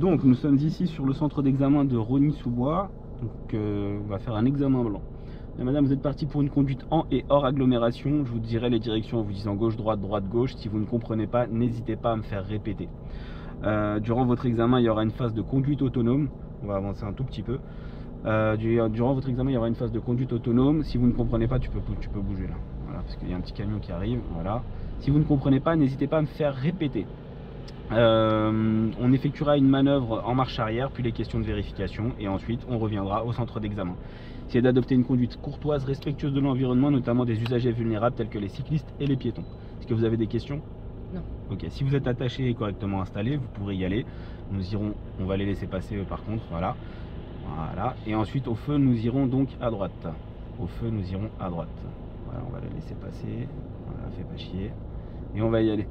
Donc nous sommes ici sur le centre d'examen de Rosny-sous-Bois. Donc on va faire un examen blanc. Et madame, vous êtes partie pour une conduite en et hors agglomération. Je vous dirai les directions en vous disant gauche, droite, droite, gauche. Si vous ne comprenez pas, n'hésitez pas à me faire répéter. Durant votre examen, il y aura une phase de conduite autonome. On va avancer un tout petit peu. Durant votre examen, il y aura une phase de conduite autonome. Si vous ne comprenez pas, tu peux bouger là. Voilà, parce qu'il y a un petit camion qui arrive. Voilà. Si vous ne comprenez pas, n'hésitez pas à me faire répéter. On effectuera une manœuvre en marche arrière, puis les questions de vérification, et ensuite on reviendra au centre d'examen. C'est d'adopter une conduite courtoise, respectueuse de l'environnement, notamment des usagers vulnérables tels que les cyclistes et les piétons. Est-ce que vous avez des questions? Non. Ok, si vous êtes attaché et correctement installé, vous pourrez y aller. Nous irons, on va les laisser passer par contre, voilà. Voilà, et ensuite au feu nous irons donc à droite. Au feu nous irons à droite. Voilà, on va les laisser passer. Voilà, fais pas chier. Et on va y aller.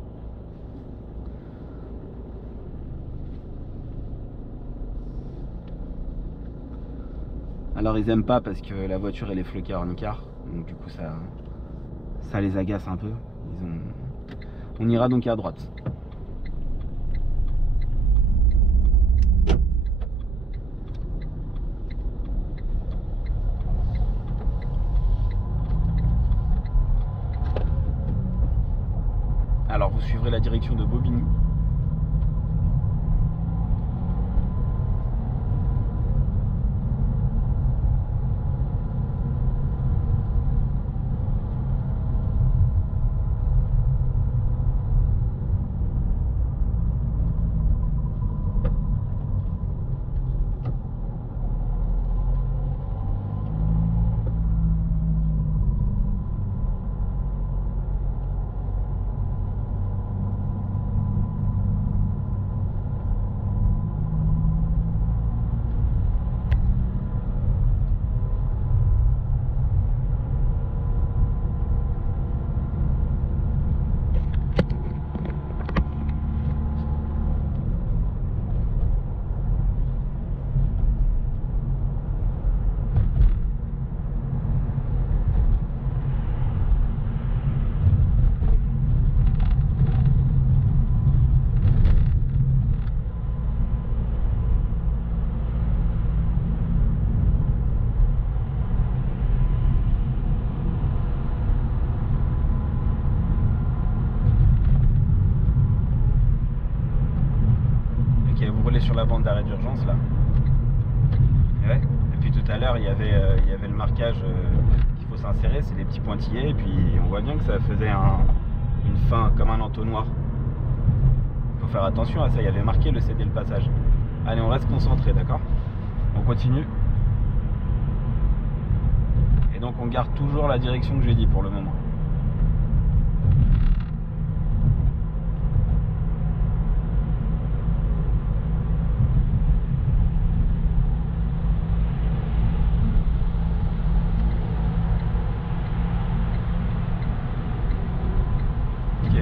Alors ils aiment pas parce que la voiture elle est floquée à Ornicar, donc du coup ça les agace un peu. On ira donc à droite. Alors vous suivrez la direction de Bobigny. Sur la bande d'arrêt d'urgence là. Ouais. Et puis tout à l'heure il y avait le marquage qu'il faut s'insérer, c'est des petits pointillés, et puis on voit bien que ça faisait une fin comme un entonnoir. Il faut faire attention à ça, il y avait marqué le céder le passage. Allez, on reste concentré, d'accord? On continue. Et donc on garde toujours la direction que j'ai dit pour le moment.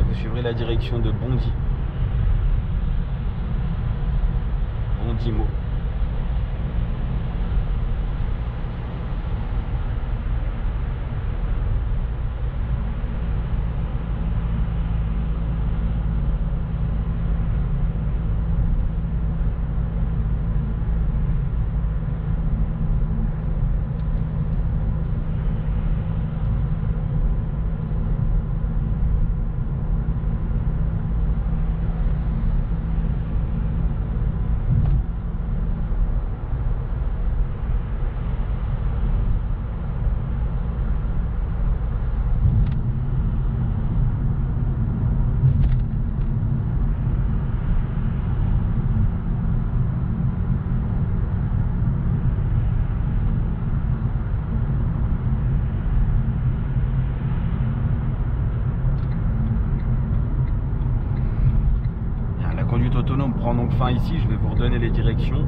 Vous suivrez la direction de Bondy. Bondy-Mo. Conduite autonome prend donc fin ici, je vais vous redonner les directions.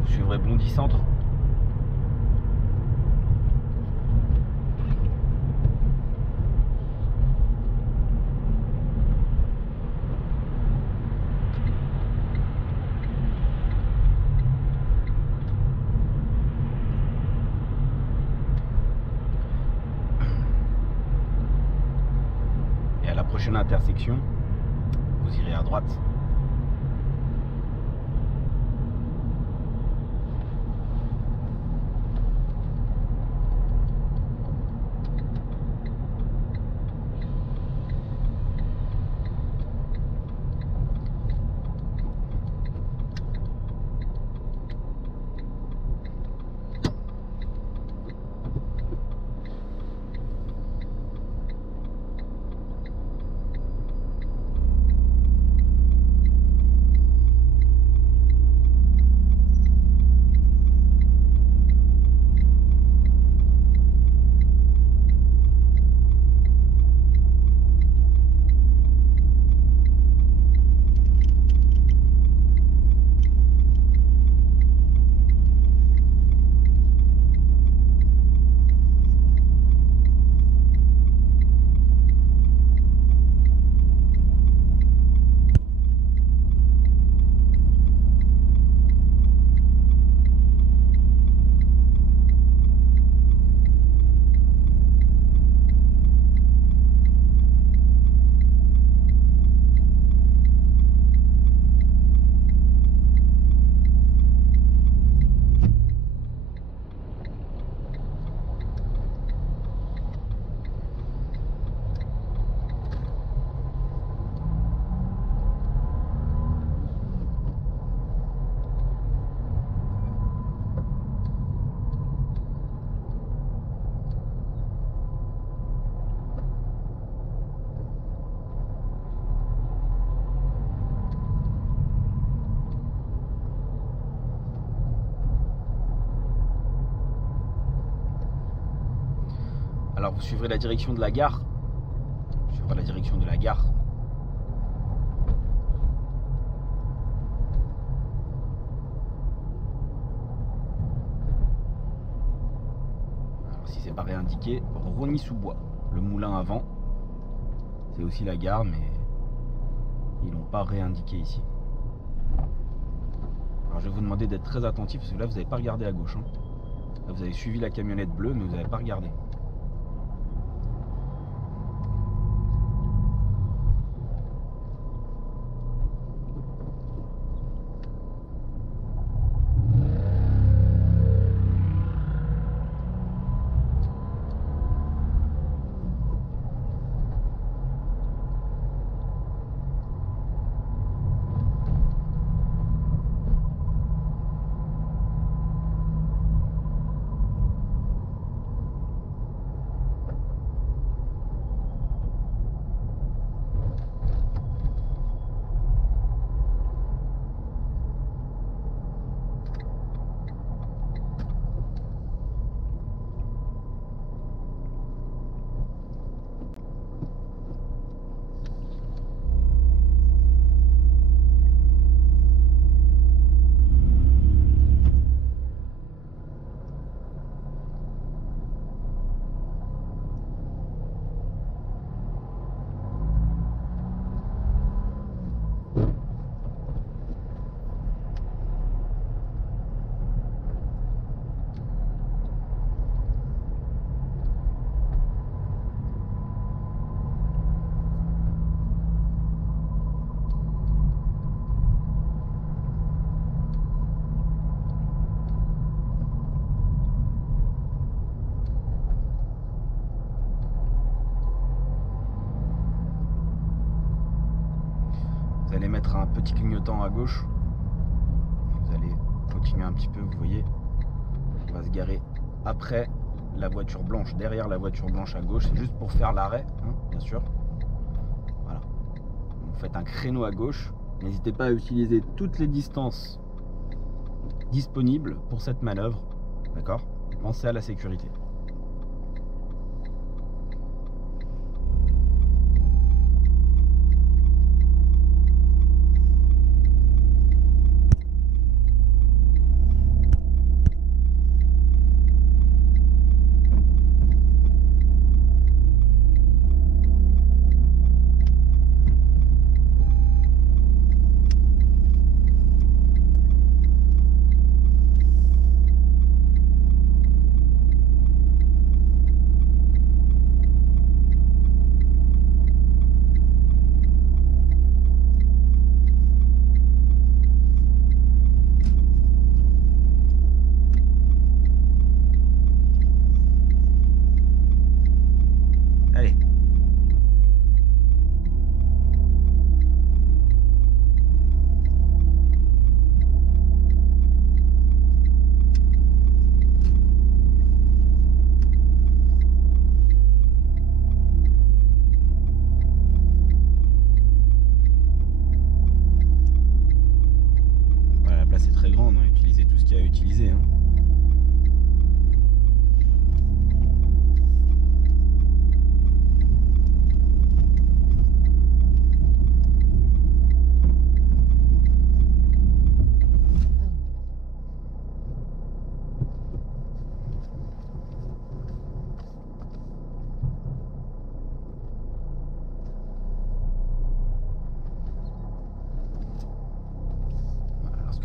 Vous suivrez Bondy Centre. prochaine intersection, vous irez à droite. Alors vous suivrez la direction de la gare. Vous suivrez la direction de la gare. Alors si c'est pas réindiqué, Rosny-sous-Bois. Le moulin avant. C'est aussi la gare, mais ils l'ont pas réindiqué ici. Alors je vais vous demander d'être très attentif parce que là vous n'avez pas regardé à gauche. Là vous avez suivi la camionnette bleue, mais vous n'avez pas regardé. Vous allez mettre un petit clignotant à gauche. Vous allez continuer un petit peu, vous voyez. On va se garer après la voiture blanche, derrière la voiture blanche à gauche. C'est juste pour faire l'arrêt, bien sûr. Voilà. Vous faites un créneau à gauche. N'hésitez pas à utiliser toutes les distances disponibles pour cette manœuvre. D'accord ? Pensez à la sécurité.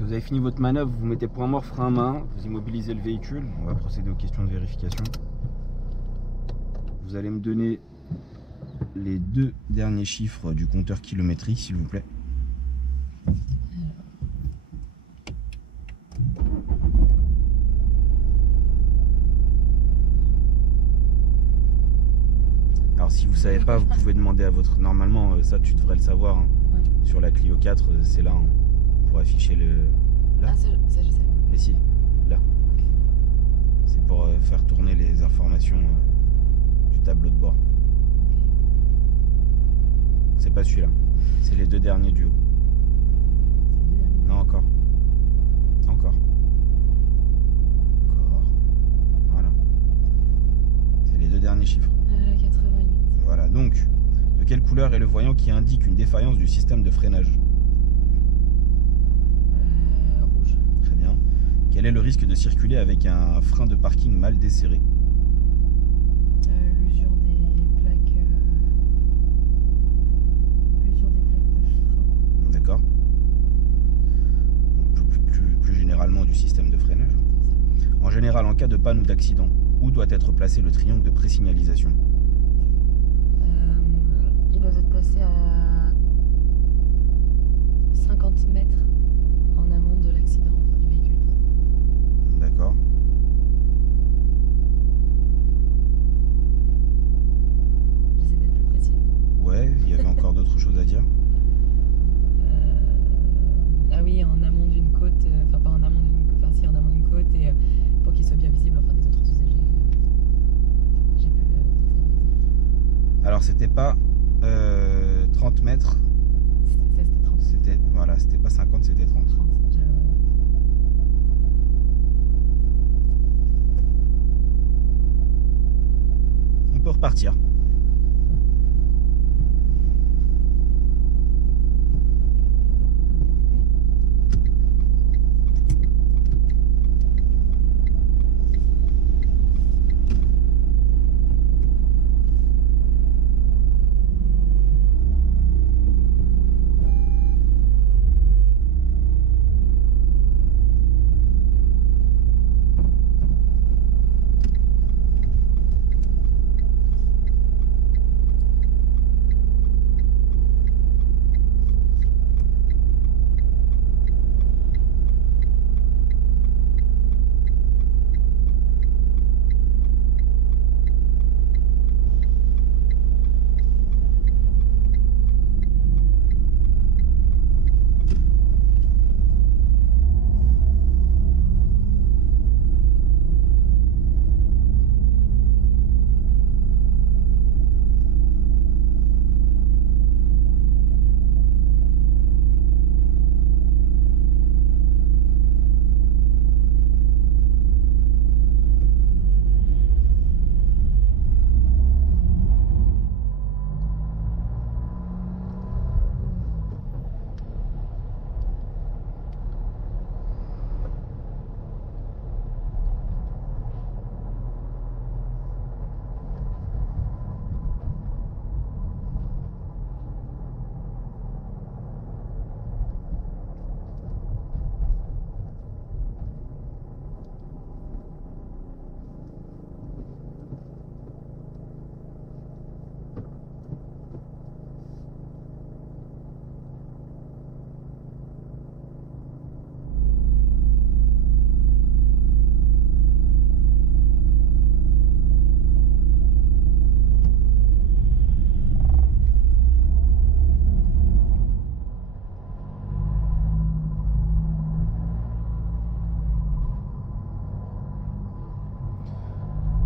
que vous avez fini votre manœuvre, vous mettez point mort, frein à main, vous immobilisez le véhicule. On va procéder aux questions de vérification. Vous allez me donner les 2 derniers chiffres du compteur kilométrique, s'il vous plaît. Alors si vous savez pas, vous pouvez demander à votre... Normalement, ça tu devrais le savoir. Hein. Ouais. Sur la Clio 4, c'est là. Hein, pour afficher le... Là. Ah, ça je sais. Mais si, là. Ok. C'est pour faire tourner les informations du tableau de bord. Ok. C'est pas celui-là. C'est les 2 derniers du haut. C'est les 2 derniers. Non, encore. Encore. Encore. Voilà. C'est les 2 derniers chiffres. 88. Voilà, donc, de quelle couleur est le voyant qui indique une défaillance du système de freinage? Rouge. Très bien. Quel est le risque de circuler avec un frein de parking mal desserré? L'usure des plaques. L'usure des plaques de frein. D'accord. Donc, plus généralement du système de freinage. En général, en cas de panne ou d'accident, où doit être placé le triangle de présignalisation? Il doit être placé à 50 mètres en amont de l'accident, enfin du véhicule. D'accord. J'essaie d'être plus précise. Ouais, il y avait encore d'autres choses à dire. Ah oui, en amont d'une côte, enfin pas en amont d'une côte, enfin si en amont d'une côte et pour qu'il soit bien visible enfin des autres usagers. J'ai plus le terme. Alors, c'était pas 30 mètres. C'était 30. C'était, voilà, c'était pas 50, c'était 30. 30. On peut repartir.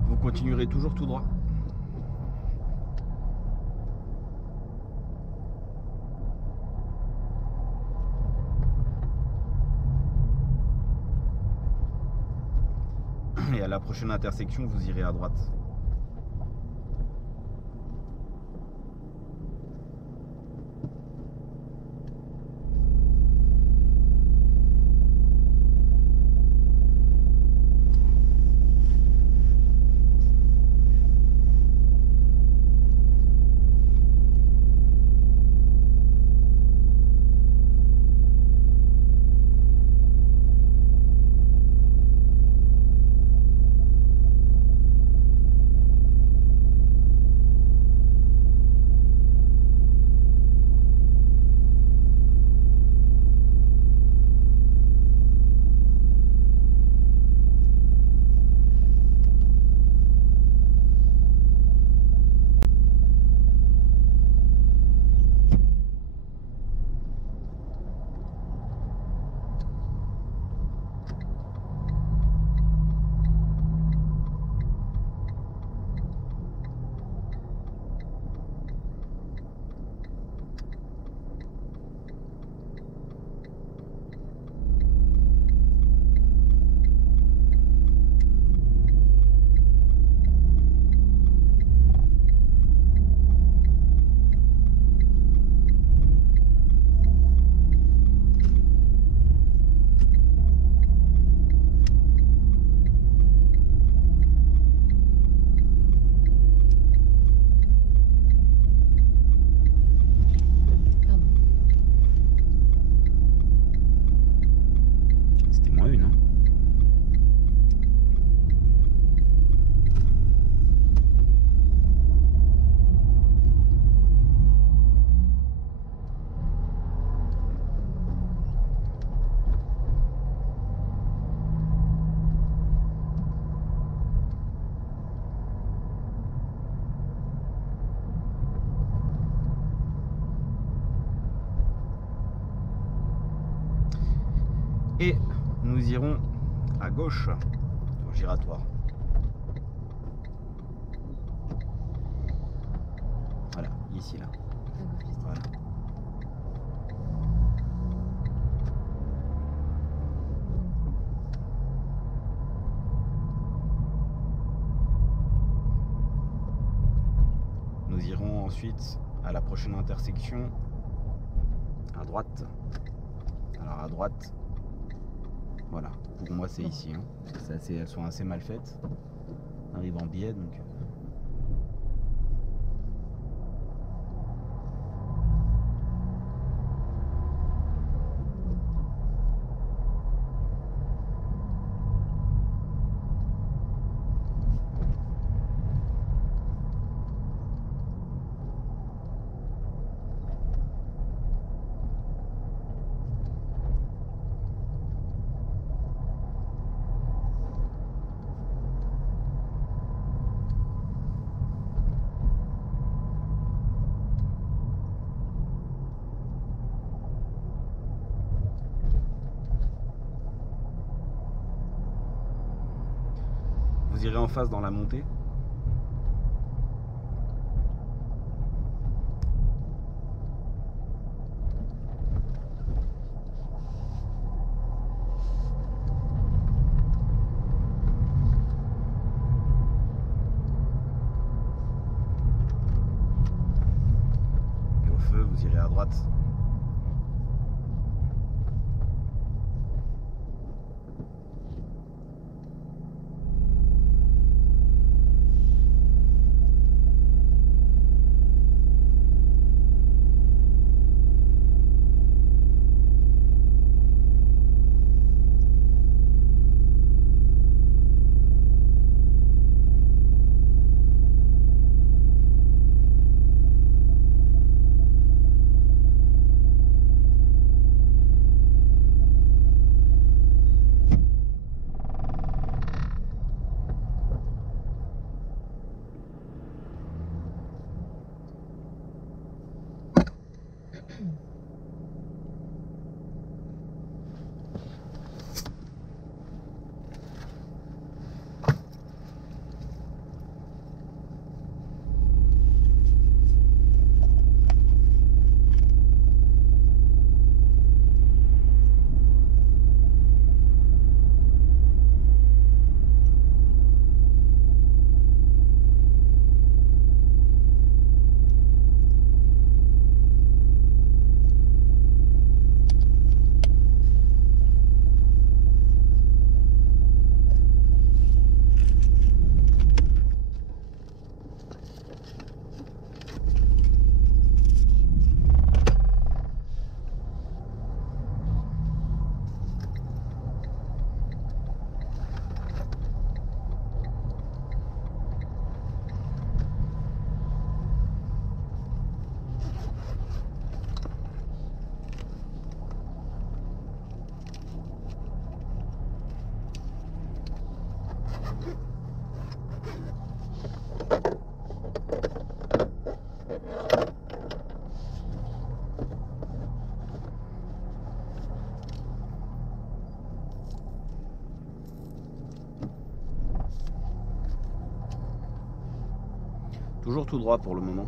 Vous continuerez toujours tout droit. Et à la prochaine intersection, vous irez à droite. Et nous irons à gauche au giratoire. Voilà, ici là. Voilà. Nous irons ensuite à la prochaine intersection à droite. Alors à droite, voilà, pour moi c'est ici. Hein. Elles sont assez mal faites. On arrive en biais donc. Vous irez en face dans la montée. Et au feu, vous irez à droite. Toujours tout droit pour le moment.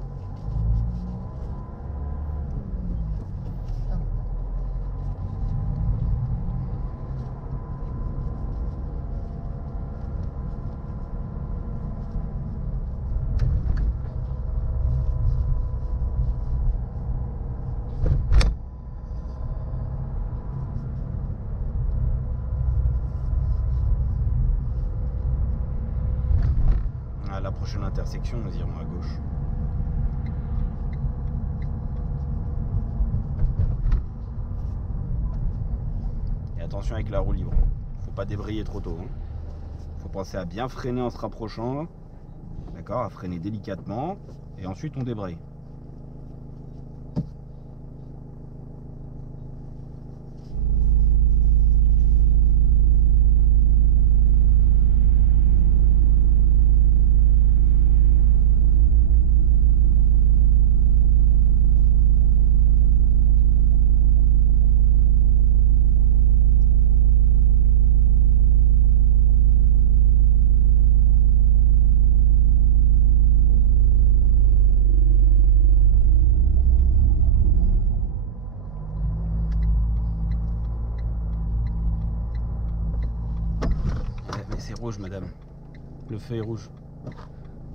À la prochaine intersection, nous irons à gauche. Et attention avec la roue libre. Faut pas débrayer trop tôt. Hein. Faut penser à bien freiner en se rapprochant. D'accord, à freiner délicatement. Et ensuite on débraye. est rouge, madame. Le feu est rouge.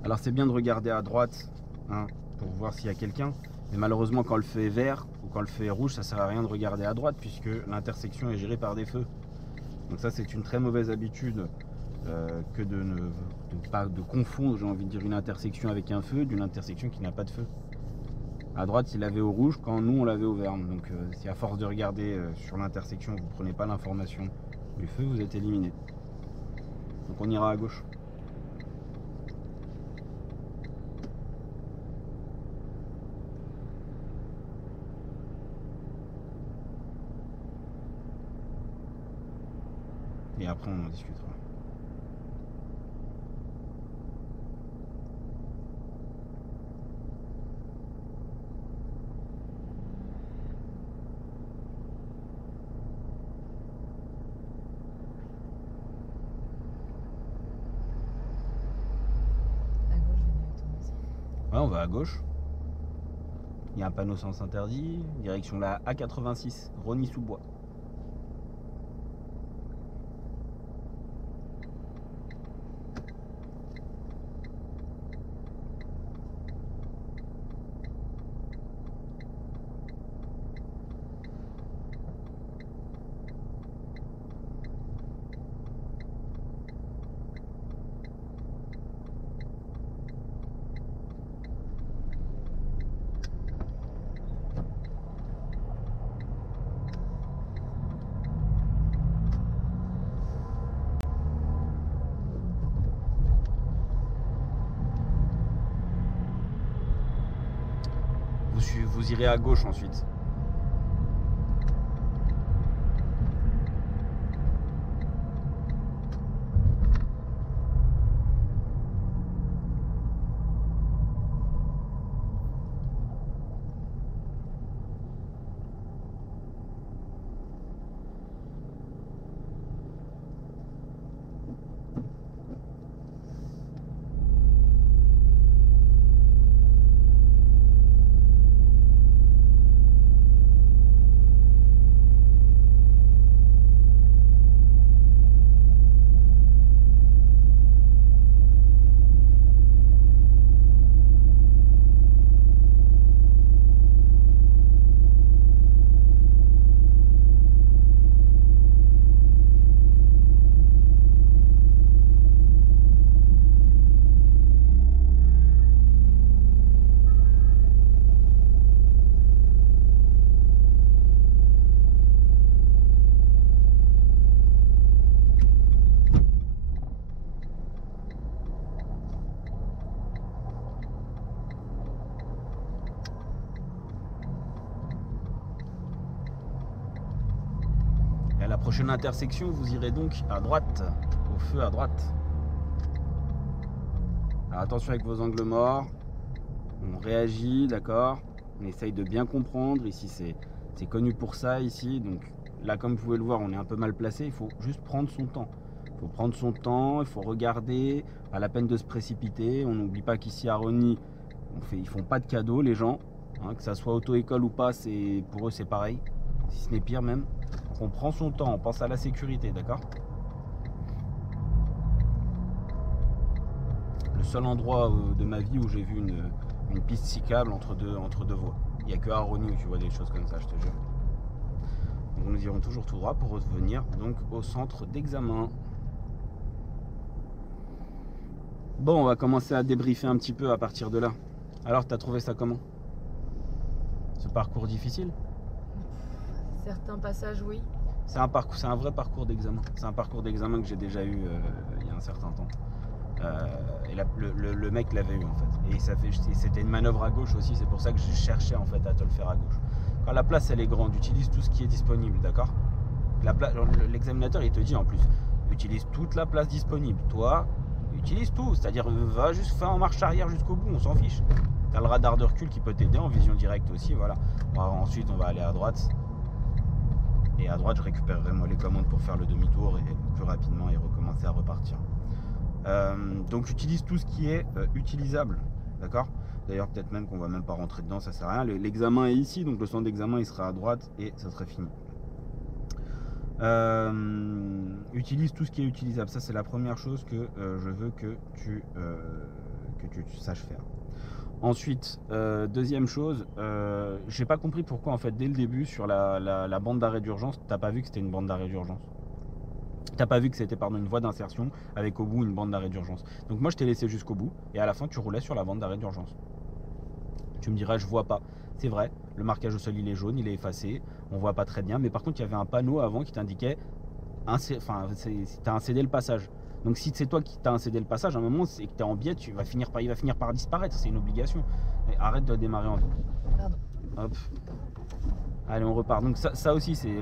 Alors c'est bien de regarder à droite, hein, pour voir s'il y a quelqu'un. Mais malheureusement, quand le feu est vert ou quand le feu est rouge, ça sert à rien de regarder à droite puisque l'intersection est gérée par des feux. Donc ça, c'est une très mauvaise habitude que de confondre, j'ai envie de dire, une intersection avec un feu d'une intersection qui n'a pas de feu. À droite, il l'avait au rouge quand nous, on l'avait au vert. Donc si à force de regarder sur l'intersection, vous ne prenez pas l'information du feu, vous êtes éliminé. Donc on ira à gauche. Et après on en discutera. Ouais, on va à gauche. Il y a un panneau sens interdit, direction la A86, Rosny-sous-Bois. Vous irez à gauche ensuite. Et à la prochaine intersection, vous irez donc à droite, au feu à droite. Alors attention avec vos angles morts. On réagit, d'accord. On essaye de bien comprendre. Ici, c'est connu pour ça, ici. Donc là, comme vous pouvez le voir, on est un peu mal placé. Il faut juste prendre son temps. Il faut prendre son temps, il faut regarder. Pas la peine de se précipiter. On n'oublie pas qu'ici à Rosny, ils font pas de cadeaux, les gens. Hein, que ça soit auto-école ou pas, pour eux, c'est pareil. Si ce n'est pire même. Donc on prend son temps, on pense à la sécurité, d'accord? Le seul endroit de ma vie où j'ai vu une piste cyclable entre deux voies. Il n'y a que à Rosny où tu vois des choses comme ça, je te jure. Donc nous irons toujours tout droit pour revenir donc au centre d'examen. Bon, on va commencer à débriefer un petit peu à partir de là. Alors, tu as trouvé ça comment? Ce parcours difficile? Certains passages, oui. C'est un vrai parcours d'examen. C'est un parcours d'examen que j'ai déjà eu il y a un certain temps. Et le mec l'avait eu en fait. Et c'était une manœuvre à gauche aussi. C'est pour ça que je cherchais en fait à te le faire à gauche. Quand la place elle est grande, utilise tout ce qui est disponible, d'accord? L'examinateur il te dit en plus, utilise toute la place disponible. Toi, utilise tout. C'est-à-dire va juste faire en marche arrière jusqu'au bout. On s'en fiche. T'as le radar de recul qui peut t'aider en vision directe aussi. Voilà. Ensuite on va aller à droite. Et à droite, je récupérerai moi les commandes pour faire le demi-tour et plus rapidement et recommencer à repartir. Donc j'utilise tout ce qui est utilisable, d'accord? D'ailleurs peut-être même qu'on va même pas rentrer dedans, ça sert à rien. L'examen est ici, donc le centre d'examen il sera à droite et ça serait fini. Utilise tout ce qui est utilisable. Ça, c'est la première chose que je veux que tu saches faire. Ensuite, deuxième chose, j'ai pas compris pourquoi en fait dès le début sur la bande d'arrêt d'urgence, t'as pas vu que c'était une bande d'arrêt d'urgence. T'as pas vu que c'était une voie d'insertion avec au bout une bande d'arrêt d'urgence. Donc moi je t'ai laissé jusqu'au bout et à la fin tu roulais sur la bande d'arrêt d'urgence. Tu me diras je vois pas. C'est vrai, le marquage au sol il est jaune, il est effacé, on voit pas très bien, mais par contre il y avait un panneau avant qui t'indiquait t'as incédé le passage. Donc si c'est toi qui t'as incédé le passage, à un moment c'est que t'es en biais, il va finir par disparaître, c'est une obligation. Et arrête de démarrer en. Pardon. Hop. Allez on repart. Donc ça aussi c'est.